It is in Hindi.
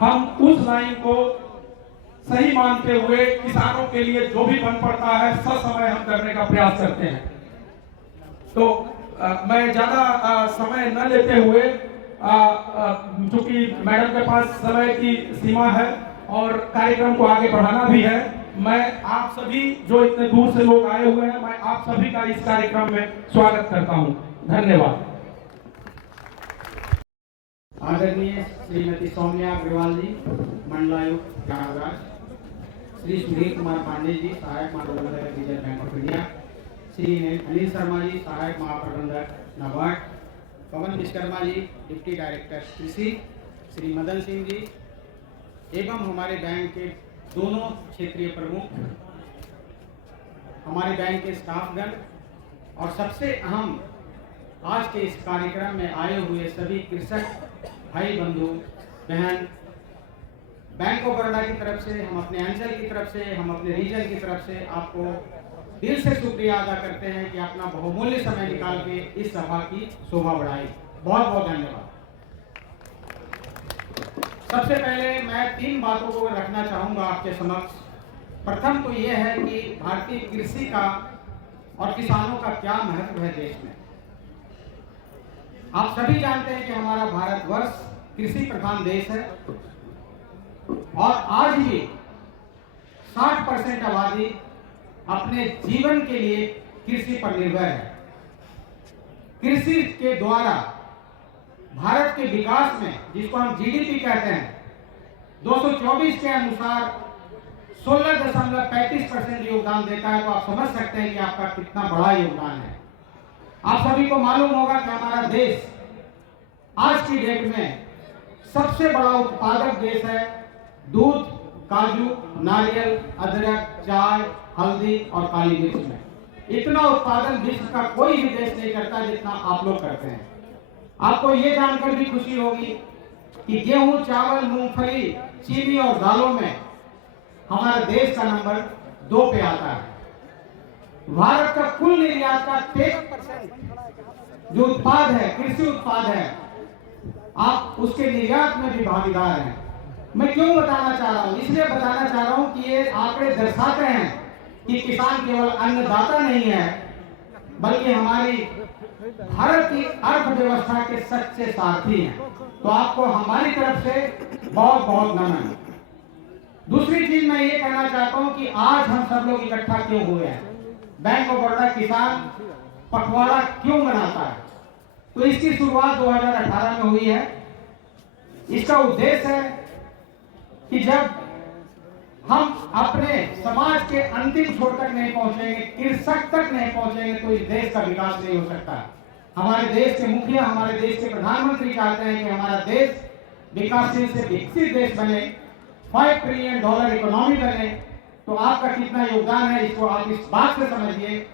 हम उस लाइन को सही मानते हुए किसानों के लिए जो भी बन पड़ता है ससमय हम करने का प्रयास करते हैं। तो मैं ज्यादा समय न लेते हुए, चूंकि मैडम के पास समय की सीमा है और कार्यक्रम को आगे बढ़ाना भी है, मैं आप सभी जो इतने दूर से लोग आए हुए हैं, मैं आप सभी का इस कार्यक्रम में स्वागत करता हूं। धन्यवाद। आदरणीय श्रीमती सौम्या अग्रवाल जी, मंडलायुक्त प्रयागराज, श्री सुधीर कुमार पांडे जी, सहायक महाप्रबंधक reserve bank of India, Shri Anil Sharma ji, सहायक महाप्रबंधक नाबार्ड, पवन विश्वकर्मा जी, डिप्टी डायरेक्टर कृषि, श्री मदन सिंह जी एवं हमारे बैंक के दोनों क्षेत्रीय प्रमुख, हमारे बैंक के स्टाफगण और सबसे अहम आज के इस कार्यक्रम में आए हुए सभी कृषक भाई बंधु बहन, बैंक ऑफ बड़ौदा की तरफ से, हम अपने अंचल की तरफ से, हम अपने रीजन की तरफ से आपको दिल से शुक्रिया अदा करते हैं कि अपना बहुमूल्य समय निकाल के इस सभा की शोभा बढ़ाई। बहुत बहुत धन्यवाद। सबसे पहले मैं 3 बातों को रखना चाहूंगा आपके समक्ष। प्रथम तो यह है कि भारतीय कृषि का और किसानों का क्या महत्व है देश में। आप सभी जानते हैं कि हमारा भारतवर्ष कृषि प्रधान देश है और आज भी 60% आबादी अपने जीवन के लिए कृषि पर निर्भर है। कृषि के द्वारा भारत के विकास में, जिसको हम जीडीपी कहते हैं, 224 के अनुसार 16.35% योगदान देता है। तो आप समझ सकते हैं कि आपका कितना बड़ा योगदान है। आप सभी को मालूम होगा कि हमारा देश आज की डेट में सबसे बड़ा उत्पादक देश है। दूध, काजू, नारियल, अदरक, चाय, हल्दी और काली मिर्च में इतना उत्पादन विश्व का कोई भी देश नहीं करता जितना आप लोग करते हैं। आपको ये जानकर भी खुशी होगी कि गेहूं, चावल, मूंगफली, चीनी और दालों में हमारे देश का नंबर 2 पे आता है। भारत का कुल निर्यात का 13% जो उत्पाद है, कृषि उत्पाद है, आप उसके निर्यात में भी भागीदार हैं। मैं क्यों बताना चाह रहा हूं? इसलिए बताना चाह रहा हूं कि ये आंकड़े दर्शाते हैं कि किसान केवल अन्नदाता नहीं है, बल्कि हमारी भारत की अर्थव्यवस्था के सच्चे सारथी हैं। तो आपको हमारी तरफ से बहुत बहुत नमन। दूसरी चीज मैं ये कहना चाहता हूं कि आज हम सब लोग इकट्ठा क्यों हुए हैं, बैंक ऑफ बड़ौदा किसान पखवाड़ा क्यों मनाता है? तो इसकी शुरुआत 2018 में हुई है। इसका उद्देश्य है कि जब हम अपने समाज के अंतिम छोर तक नहीं पहुंचेंगे, कृषक तक नहीं पहुंचेंगे, तो इस देश का विकास नहीं हो सकता। हमारे देश के मुखिया, हमारे देश के प्रधानमंत्री चाहते हैं कि हमारा देश विकासशील से विकसित देश बने, $5 ट्रिलियन इकोनॉमी बने। तो आपका कितना योगदान है, इसको आप इस बात से समझिए